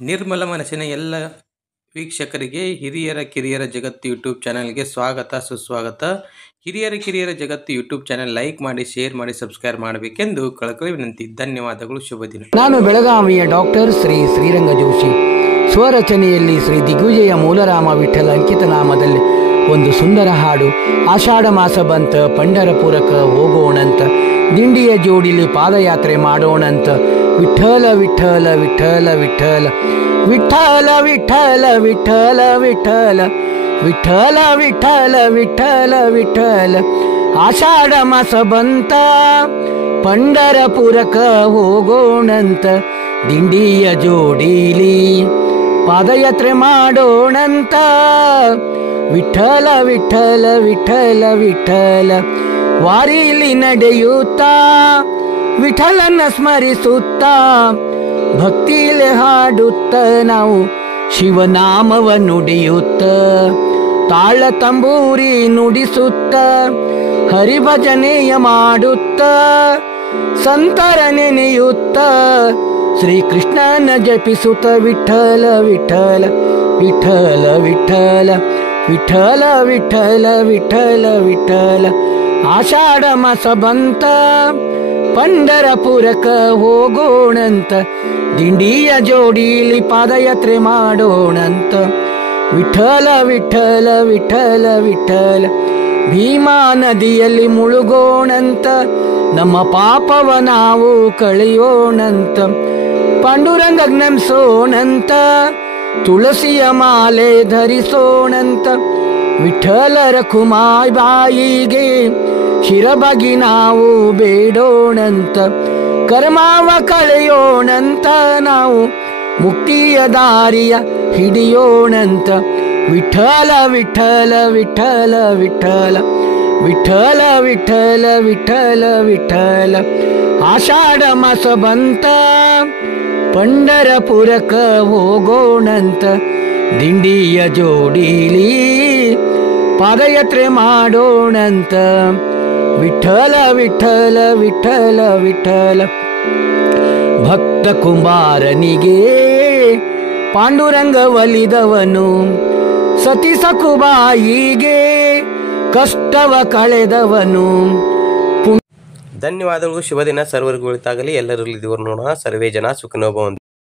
ನಿರ್ಮಲ ಮನಸ್ಸಿನ ಎಲ್ಲ ವೀಕ್ಷಕರಿಗೆ ಹಿರಿಯರ ಕಿರಿಯರ ಜಗತ್ತು ಯೂಟ್ಯೂಬ್ ಚಾನಲ್ಗೆ ಸ್ವಾಗತ ಸುಸ್ವಾಗತ. ಹಿರಿಯರ ಕಿರಿಯರ ಜಗತ್ತು ಯೂಟ್ಯೂಬ್ ಚಾನಲ್ ಲೈಕ್ ಮಾಡಿ, ಶೇರ್ ಮಾಡಿ, ಸಬ್ಸ್ಕ್ರೈಬ್ ಮಾಡಬೇಕೆಂದು ಕಳಕಳಿ ವಿನಂತಿ. ಧನ್ಯವಾದಗಳು. ಶುಭ ದಿನ. ನಾನು ಬೆಳಗಾವಿಯ ಡಾಕ್ಟರ್ ಶ್ರೀರಂಗ ಜೋಶಿ. ಸ್ವರಚನೆಯಲ್ಲಿ ಶ್ರೀ ದಿಗ್ವಿಜಯ ಮೂಲರಾಮ ವಿಠಲ ಅಂಕಿತ ನಾಮದಲ್ಲಿ ಒಂದು ಸುಂದರ ಹಾಡು. ಆಷಾಢ ಮಾಸ ಬಂತ, ಪಂಢರಪುರಕ ಹೋಗೋಣಂತ, ದಿಂಡಿಯ ಜೋಡಿಲಿ ಪಾದಯಾತ್ರೆ ಮಾಡೋಣಂತ. ವಿಠಲ ವಿಠಲ ವಿಠಲ ವಿಠಲ ವಿಠಲ ವಿಠಲ ವಿಠಲ ವಿಠಲ ವಿಠಲ ವಿಠಲ ವಿಠಲ ವಿಠಲ. ಆಷಾಢ ಮಾಸ ಬಂತ, ಪಂಢರಪುರಕ ಹೋಗೋಣಂತ, ದಿಂಡಿಯ ಜೋಡಿಲಿ ಪಾದಯಾತ್ರೆ ಮಾಡೋಣಂತ. ವಿಠಲ ವಿಠಲ ವಿಠಲ ವಿಠಲ. ವಾರಿಲಿ ನಡೆಯುತ್ತಾ ವಿಠಲನ ಸ್ಮರಿಸುತ್ತಾ, ಭಕ್ತಿಲೆ ಹಾಡುತ್ತ ನಾವು ಶಿವನಾಮವ ನುಡಿಯುತ್ತ, ತಾಳ ತಂಬೂರಿ ನುಡಿಸುತ್ತ ಹರಿಭಜನೆಯ ಮಾಡುತ್ತ, ಸಂತರ ನೆನೆಯುತ್ತ ಶ್ರೀಕೃಷ್ಣನ ಜಪಿಸುತ್ತ. ವಿಠಲ ವಿಠಲ ವಿಠಲ ವಿಠಲ ವಿಠಲ ವಿಠಲ ವಿಠಲ ವಿಠಲ. ಆಷಾಢ ಮಾಸ ಬಂತ, ಪಂಢರಪುರಕ ಹೋಗೋಣಂತ, ದಿಂಡಿಯ ಜೋಡಿಲಿ ಪಾದಯಾತ್ರೆ ಮಾಡೋಣಂತ. ವಿಠಲ ವಿಠಲ ವಿಠಲ ವಿಠಲ. ಭೀಮಾ ನದಿಯಲ್ಲಿ ಮುಳುಗೋಣಂತ, ನಮ್ಮ ಪಾಪವ ನಾವು ಕಳೆಯೋಣಂತ. ಪಾಂಡುರಂಗ ನೆಮ್ಸೋಣಂತ, ತುಳಸಿಯ ಮಾಲೆ ಧರಿಸೋಣಂತ. ವಿಠಲರ ಕುಮಾರ್ ಬಾಯಿಗೆ ಶಿರಬಗಿ ನಾವು ಬೇಡೋಣಂತ. ಕರ್ಮಾವ ಕಳೆಯೋಣಂತ, ನಾವು ಮುಕ್ತಿಯ ದಾರಿಯ ಹಿಡಿಯೋಣಂತ. ವಿಠಲ ವಿಠಲ ವಿಠಲ ವಿಠಲ ವಿಠಲ ವಿಠಲ ವಿಠಲ ವಿಠಲ. ಆಷಾಢ ಮಾಸ ಬಂತ, ಪಂಢರಪುರಕ ಹೋಗೋಣಂತ, ದಿಂಡಿಯ ಜೋಡಿಲಿ ಪಾದಯಾತ್ರೆ ಮಾಡೋಣಂತ. ವಿಠಲ ವಿಠಲ ವಿಠಲ ವಿಠಲ. ಭಕ್ತ ಕುಂಬಾರನಿಗೆ ಪಾಂಡುರಂಗ ಒಲಿದವನು, ಸತಿ ಸಕುಬಾಯಿಗೆ ಕಷ್ಟವ ಕಳೆದವನು. ಧನ್ಯವಾದಗಳು. ಶುಭ ದಿನ. ಸರ್ವರಿಗೂ ಒಳಿತಾಗಲಿ. ಎಲ್ಲರಲ್ಲಿ ದೇವರು ನೋಡೋಣ. ಸರ್ವೇ ಜನ ಸುಖಿನೋ ಭವಂತು.